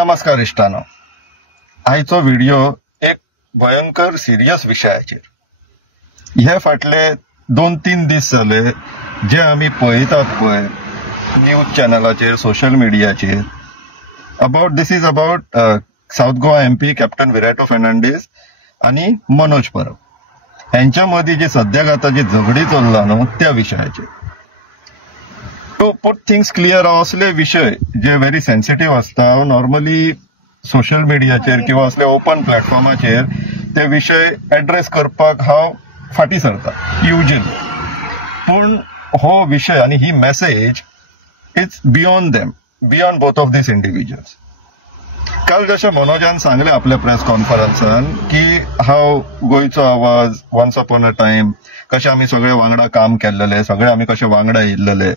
नमस्कार इश्टानो, आयचो व्हिडिओ एक भयंकर सिरियस विशयाचेर। हे फाटले 2-3 दीस जाले जे आमी पळयतात पळय न्यूज चॅनलाचेर, सोशल मिडियाचेर, this is about south Goa MP captain Viriato Fernandes आणि मनोज परब यांच्या मदीं जी सद्याक आतां जी झगडी चल्ला न्हू त्या विशयाचेर। टू पुट थिंग्स क्लियर, असले विषय जे व्हेरी सेन्सिटिव्ह असता नॉर्मली सोशल मिडियाचेर किंवा असले ओपन प्लॅटफॉर्माचेर ते विषय एड्रेस करपाक हांव फाटी सरता युजली, पूण हो विषय आणि ही message it's beyond them, beyond both of these individuals. काल जशें मनोजान सांगले आपल्या प्रेस कॉन्फरन्सान की हांव गोंयचो आवाज, वन्स अपॉन अ टायम, कशें आमी सगळे वांगडा काम केल्लेले, सगळे आमी कशे वांगडा येयल्लेले,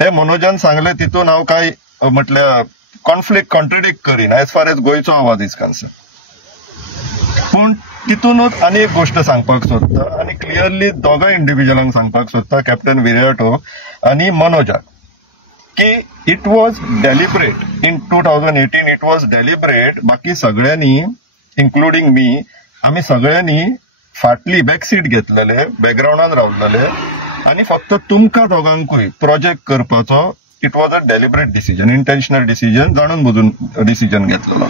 हे मनोजान सांगले तितून हांव काय म्हटल्यार कॉन्ट्रडिक्ट करीन एज फार एज गोंयचो आवाज इज कन्सर्न। पूण तितूनच आनी एक गोष्ट सांगपाक सोदता आनी क्लियरली दोगांय इंडिव्हिज्युअलांक सांगपाक सोदता, कॅप्टन विराटो आणि मनोजाक, की it was deliberate in 2018, it was deliberate. बाकी सगळ्यांनी इन्क्लुडिंग मी, आम्ही सगळ्यांनी फाटली बॅकसीट घेतलेले, बॅकग्राऊंडान रावलेले आणि फक्त तुमकां दोगांकूय प्रोजेक्ट करपाचो it was a deliberate decision, intentional decision, जाणून बुजून डिसिजन घेतलेलो।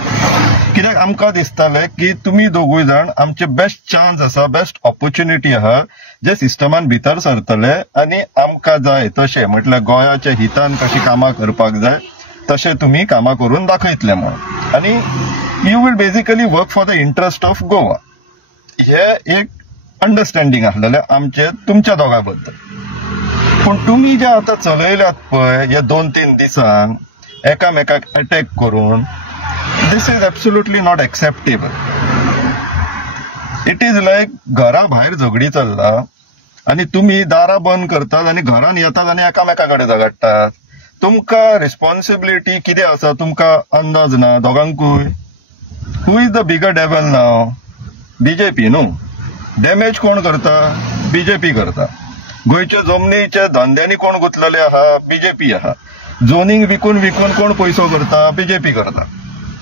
कित्याक आमकां दिसताले की तुम्ही दोगूय जाण आमचे बेस्ट चान्स आसा, बेस्ट ऑपॉर्च्युनिटी आहा जे सिस्टमान भितर सरतले आणि आमकां जाय तशें म्हटल्यार गोंयाच्या हितान कशी कामां करपाक जाय तशें तुम्ही कामां करून दाखयतले म्हणून, आणि you will basically work for the interest of Goa. हे एक अंडरस्टँडिंग आसलेले आमचे तुमच्या दोगां बद्दल। पण तुम्ही जे आता चलयल्यात पळय या 2-3 दिसान एकामेकाक अटॅक करून, this is absolutely not acceptable. It is like घरा भायर झगडी चल्ला आणि तुम्ही दारां बंद करतात आणि घरान येतात आणि एकामेकाकडे झगडटात। तुमकां रिस्पॉन्सिबिलिटी कितें आसा तुमकां अंदाज ना दोगांकूय। Who is the bigger devil नाव? BJP न्हू। डॅमेज कोण करता? BJP करता। गोंयच्या जमनीच्या धंद्यांनी कोण गुंतलेले आहा? BJP आहा। झोनींग विकून कोण पैसो करता? BJP करता।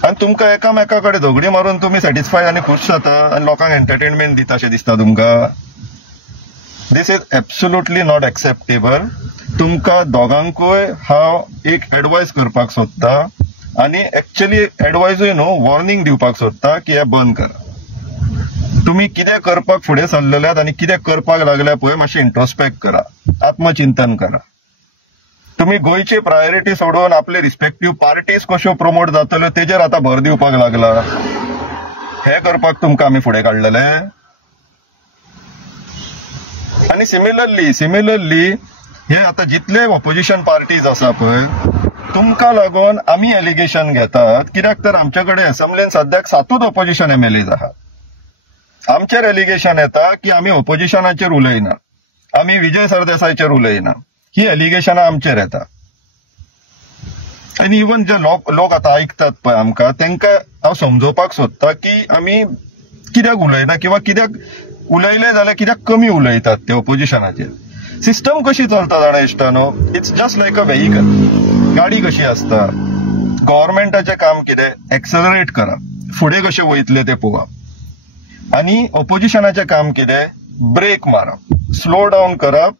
आणि तुमकां एकामेकाकडे झगडी मारून तुम्ही सॅटिस्फाय आणि खुश जाता आणि लोकांक एंटरटेनमेंट दिता अशें दिसता तुमकां? दिस इज एब्सोल्युटली नॉट एक्सेप्टेबल। तुमकां दोगांकूय हांव एक एडवायस करपाक सोदता आणि एक्चुअली एडवायसूय न्हू, वॉर्निंग दिवपाक सोदता की हें बंद करा। तुम्ही कितें करपाक फुडें सरलेल्यात आणि कितें करपाक लागल्या पळय मातशें इंट्रोस्पेक्ट करा, आत्मचिंतन करा। तुम्ही गोंयची प्रायोरिटी सोडून आपले रिस्पेक्टिव्ह पार्टीज कश्यो प्रमोट जातल्यो तेजेर आता भर दिवपाक लागला। हे करपाक तुमकां आमी फुडें काडलेले। आणि सिमिलरली हे आता जितले ऑपोजिशन पार्टीज आसा पळय तुमकां लागून आमी एलिगेशन घेतात, कित्याक तर आमच्याकडे असेंब्लीन सद्याक 7 ऑपोजिशन MLAs आहात। आमचेर एलिगेशन येता की आमी ऑपोजिशनाचेर उलयना, आमी विजय सरदेसायचेर उलयना, ही एलिगेशनां आमचेर येता। आनी इवन जे लोक आता आयकतात पळय आमकां, तांकां हांव समजोवपाक सोदता की आमी कित्याक उलयना किंवा कित्याक उलयले जाल्यार कित्याक कमी उलयतात ते ऑपोजिशनाचेर। सिस्टम कशी चलता जाणा इश्टानो, it's just like a vehicle. गाडी कशी आसता, गव्हर्नमेंटाचें काम कितें? एक्सेलरेट करप, फुडें कशें वयतले ते पळोवप। आणि ऑपोजिशनाचें काम कितें? ब्रेक मारप, स्लो डावन करप,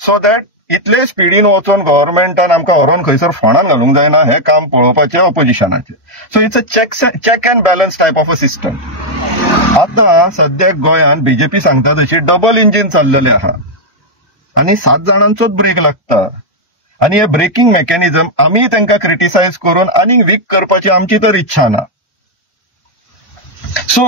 सो दॅट इतले स्पिडीन वचून गव्हर्नमेंटान आमकां व्हरून खंयसर फोंडान घालूंक जायना हें काम पळोवपाचें ऑपोजिशनाचें। So it's a check and balance type of a system. आता सद्याक गोंयान BJP सांगता तशी डबल इंजिन चाललेले आहा आणि 7 जाणांचोच ब्रेक लागता, आणि हे ब्रेकिंग मेकॅनिझम आमी तांकां क्रिटिसायज करून आनीक वीक करपाची आमची तर इच्छा ना। सो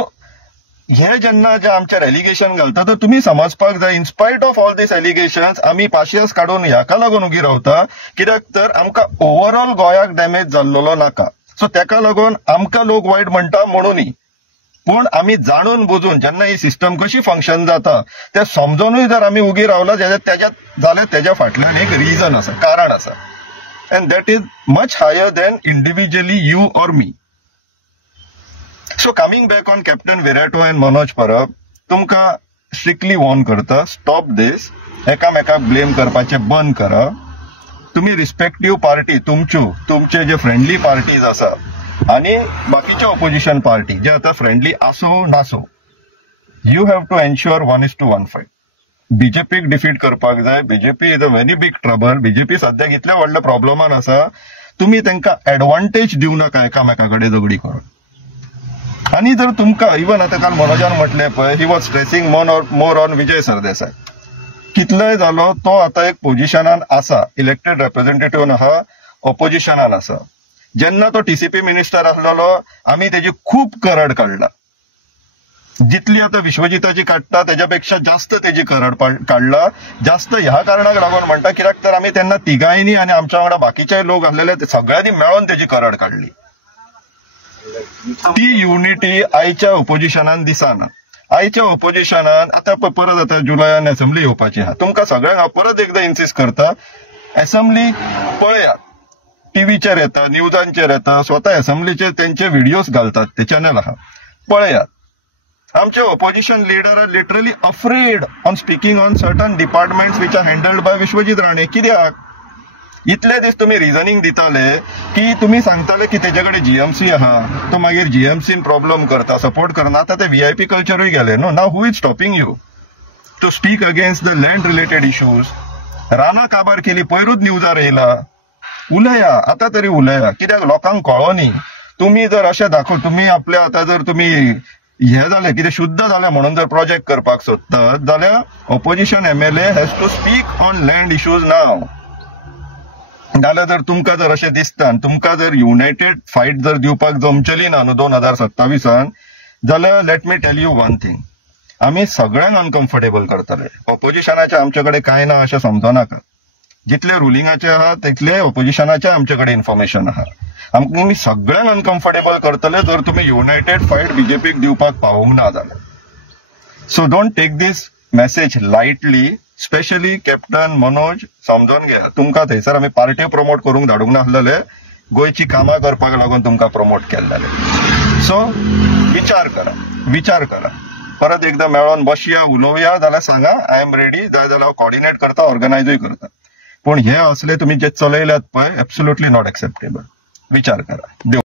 हे जेन्ना जे आमचेर एलिगेशन घालता तर तुम्ही समजपाक जाय, इनस्पायट ऑफ ऑल दीस एलिगेशन्स आमी पाशियस काडून ह्याका लागून उगी रावता, कित्याक तर आमकां ओव्हरऑल गोंयाक डॅमेज जाल्लो नाका। सो तेका लागून आमकां लोक वायट म्हणटा म्हणूनय, पूण आमी जाणून बुजून जेन्ना ही सिस्टम कशी फंक्शन जाता ते समजूनय जर आमी उगी रावला जाल्यार तेज्या फाटल्यान एक रिजन आसा, कारण आसा, and that is much higher than individually you or me. So coming back on captain Viriato and Manoj Parab, तुमकां स्ट्रिक्टली वॉर्न करता, स्टॉप दिस, एकामेकाक ब्लेम करपाचें बंद करा। तुम्ही रिस्पेक्टिव्ह पार्टी तुमचे जे फ्रेंडली पार्टीज आसा आणि बाकीचे ऑपोजिशन पार्टी जे आता फ्रेंडली असो नासो, you have to ensure 1:1 fight. बीजेपीक डिफीट करपाक जाय. BJP is a very big trouble. BJP सध्या इतल्या व्हडल्या प्रॉब्लमान आसा, तुम्ही त्यांना ऍडव्हान्टेज दिव नाका एकामेकाकडे झगडी करून. आणि जर तुमका इवन आता काल मनोजान म्हटले पळय, he was stressing more on Vijay Sardesai. कितलंय जालो तो आता एक पोझिशनान आसा, इलेक्टेड रेप्रेझेंटेटिव्ह आहा, ऑपोजिशनान आसा. जेन्ना तो टीसीपी मिनिस्टर आसलेलो आम्ही त्याची खूप करड काढला. जितली आता विश्वजिताची काढता त्याच्यापेक्षा जास्त त्याची करड काढला. जास्त ह्या कारणाक लागून म्हणटा कित्याक तर आम्ही त्यांना तिगायनी आणि आमच्या वांगडा बाकीचे लोक आसलेले सगळ्यांनी मेळून त्याची करड काढली. ती युनिटी आयच्या ऑपोजिशनान दिसाना. आयच्या ऑपोजिशनान आता परत आता जुलयान असेंब्ली येवपाची आहा. तुमकां सगळ्यांक हांव परत एकदा इन्सिस्ट करता, असेंब्ली पळयात. टीव्हीचेर येता, न्यूजांचेर येता, स्वता असेंब्लीचेर त्यांचे व्हिडिओज घालतात, ते चॅनल आहा, पळयात. आमचे opposition leader are literally afraid on speaking on certain departments which are handled by Vishwajit Rane. कित्याक? इतले दीस तुम्ही रिझनिंग दिताले की तुम्ही सांगताले की त्याच्याकडे जीएमसी आहा, तो मागीर जीएमसीन प्रॉब्लेम करता, सपोर्ट करना. आता ते व्हीआयपी कल्चरूय गेले नो. Now who is stopping you to speak against the land related issues? रानां काबार केली, पयरूच न्यूजार येयला. उलया, आता तरी उलया. कित्याक लोकांक कळोनी. तुम्ही जर अशें तुम्ही आपल्या आता जर तुम्ही हे जाले कितें शुद्ध जाले म्हणून जर प्रोजेक्ट करपाक सोदतात जाल्यार opposition MLA has to speak on land issues नाव. नाल्यार जर तुमकां जर अशें दिसता, तुमकां जर युनायटेड फायट जर दिवपाक जमचली ना न्हू 2027 जाल्यार let me tell you one thing, आमी सगळ्यांक अनकम्फर्टेबल करतले. ऑपोजिशनाचे आमच्याकडे काय ना अशें समजनाका. जितले रुलिंगाचे आहा तितले ऑपोजिशनाचे आमच्याकडे इन्फॉर्मेशन आहा. आमी सगळ्यांक अनकम्फर्टेबल करतले जर तुम्ही युनायटेड फायट बीजेपीक दिवपाक पावूंक ना जाल्यार. So don't take this message lightly. Specially captain Manoj समजून घ्या, तुमकां थंयसर आमी पार्ट्यो प्रमोट करूंक धाडूंक नासलेले, गोंयची कामां करपाक लागून तुमकां प्रमोट केल्लेले. सो विचार करा. परत एकदा मेळोन बसया, उलोवया जाल्यार सांगा, आय एम रेडी. जाय जाल्यार हांव कॉर्डिनेट करता, ऑर्गनायजूय करता. पण हे असले तुम्ही जे चलयल्यात पळय, एब्सोल्युटली नॉट एक्सेप्टेबल. विचार करा.